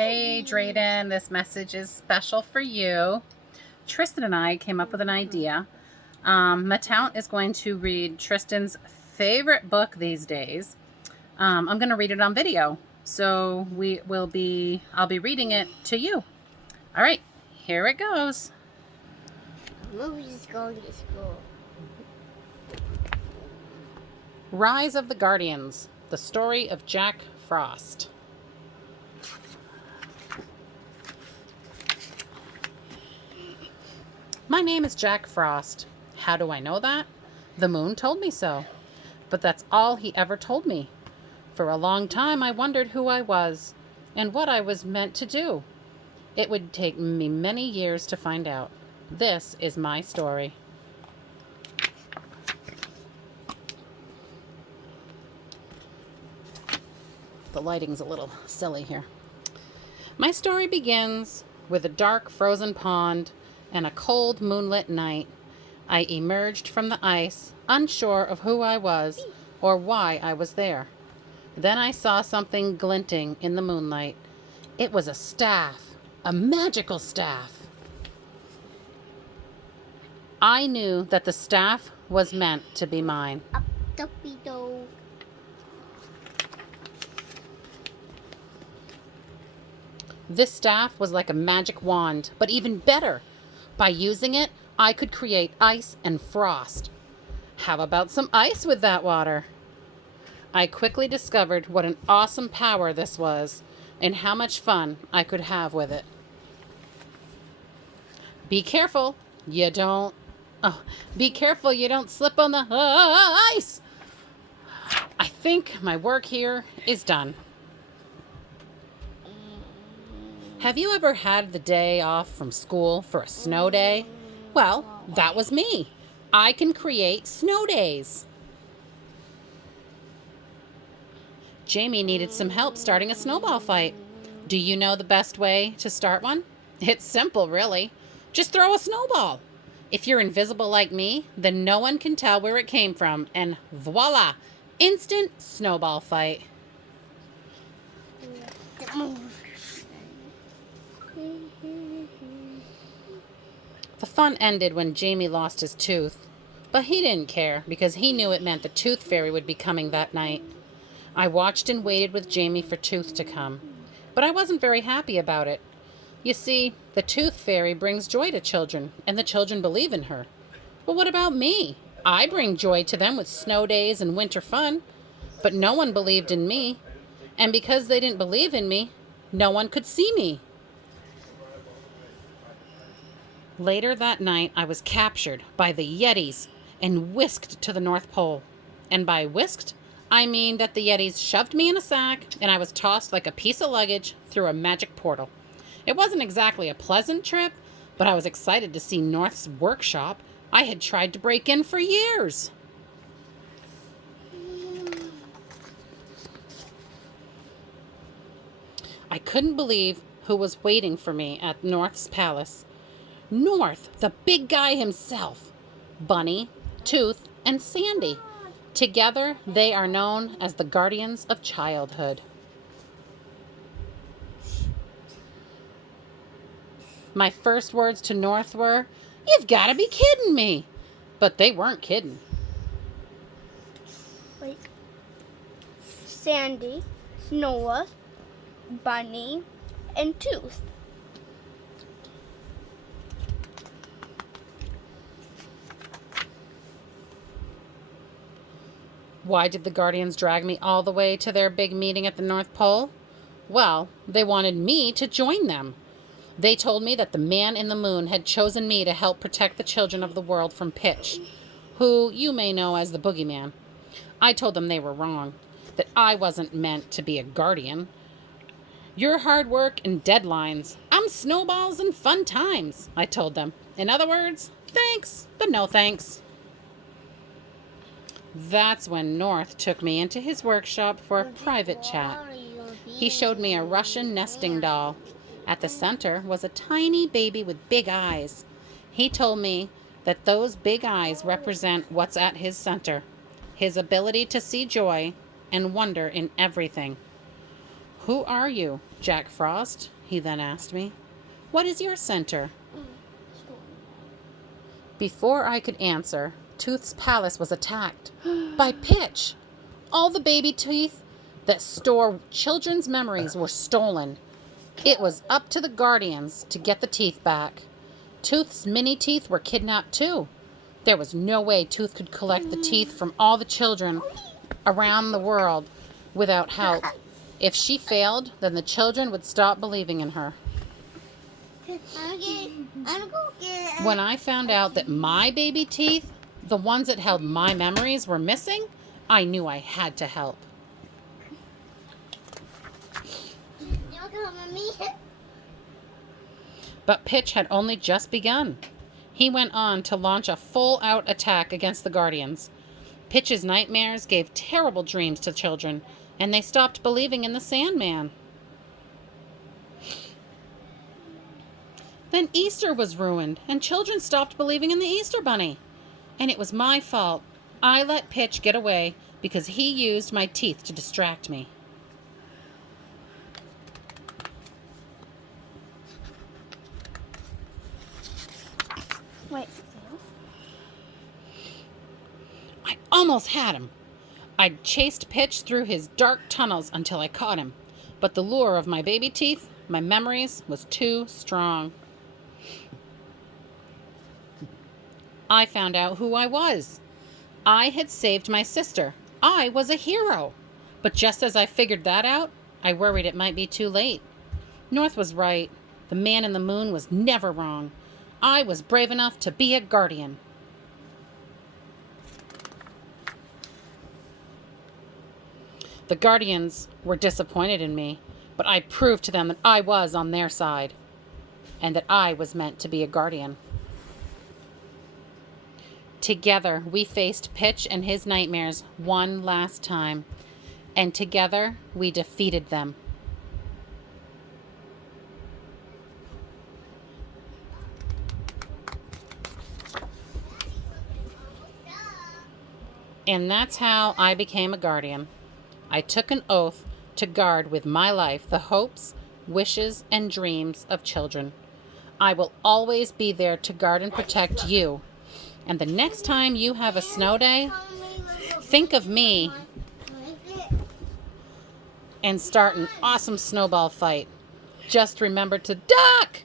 Hey, Drayden, this message is special for you. Tristan and I came up with an idea. Matout is going to read Tristan's favorite book these days. I'm going to read it on video. So I'll be reading it to you. All right, here it goes. Movie's going to school. Rise of the Guardians, the story of Jack Frost. My name is Jack Frost. How do I know that? The moon told me so. But that's all he ever told me. For a long time I wondered who I was and what I was meant to do. It would take me many years to find out. This is my story. The lighting's a little silly here. My story begins with a dark frozen pond and a cold moonlit night. I emerged from the ice, unsure of who I was or why I was there. Then I saw something glinting in the moonlight. It was a staff, a magical staff. I knew that the staff was meant to be mine. Up-the-be-do. This staff was like a magic wand, but even better. By using it, I could create ice and frost. How about some ice with that water? I quickly discovered what an awesome power this was and how much fun I could have with it. Be careful you don't slip on the ice. I think my work here is done. Have you ever had the day off from school for a snow day? Well, that was me. I can create snow days. Jamie needed some help starting a snowball fight. Do you know the best way to start one? It's simple, really. Just throw a snowball. If you're invisible like me, then no one can tell where it came from, and voila, instant snowball fight. The fun ended when Jamie lost his tooth, but he didn't care because he knew it meant the Tooth Fairy would be coming that night. I watched and waited with Jamie for Tooth to come, but I wasn't very happy about it. You see, the Tooth Fairy brings joy to children, and the children believe in her. But what about me? I bring joy to them with snow days and winter fun, but no one believed in me, and because they didn't believe in me, no one could see me. Later that night, I was captured by the Yetis and whisked to the North Pole. And by whisked, I mean that the Yetis shoved me in a sack and I was tossed like a piece of luggage through a magic portal. It wasn't exactly a pleasant trip, but I was excited to see North's workshop I had tried to break in for years. I couldn't believe who was waiting for me at North's palace. North, the big guy himself. Bunny, Tooth, and Sandy. Together, they are known as the Guardians of Childhood. My first words to North were, "You've got to be kidding me." But they weren't kidding. Wait. Sandy, North, Bunny, and Tooth. Why did the Guardians drag me all the way to their big meeting at the North Pole? Well, they wanted me to join them. They told me that the man in the moon had chosen me to help protect the children of the world from Pitch, who you may know as the Boogeyman. I told them they were wrong, that I wasn't meant to be a guardian. Your hard work and deadlines. I'm snowballs and fun times, I told them. In other words, thanks, but no thanks. That's when North took me into his workshop for a private chat. He showed me a Russian nesting doll. At the center was a tiny baby with big eyes. He told me that those big eyes represent what's at his center, his ability to see joy and wonder in everything. "Who are you, Jack Frost?" he then asked me. "What is your center?" Before I could answer, Tooth's palace was attacked by Pitch. All the baby teeth that store children's memories were stolen. It was up to the Guardians to get the teeth back. Tooth's mini teeth were kidnapped too. There was no way Tooth could collect the teeth from all the children around the world without help. If she failed, then the children would stop believing in her. When I found out that my baby teeth, the ones that held my memories, were missing, I knew I had to help. But Pitch had only just begun. He went on to launch a full-out attack against the Guardians. Pitch's nightmares gave terrible dreams to children, and they stopped believing in the Sandman. Then Easter was ruined, and children stopped believing in the Easter Bunny. And it was my fault. I let Pitch get away because he used my teeth to distract me. Wait. I almost had him. I chased Pitch through his dark tunnels until I caught him. But the lure of my baby teeth, my memories, was too strong. I found out who I was. I had saved my sister. I was a hero. But just as I figured that out, I worried it might be too late. North was right. The man in the moon was never wrong. I was brave enough to be a guardian. The Guardians were disappointed in me, but I proved to them that I was on their side and that I was meant to be a guardian. Together, we faced Pitch and his nightmares one last time, and together, we defeated them. And that's how I became a guardian. I took an oath to guard with my life the hopes, wishes, and dreams of children. I will always be there to guard and protect you. And the next time you have a snow day, think of me and start an awesome snowball fight. Just remember to duck!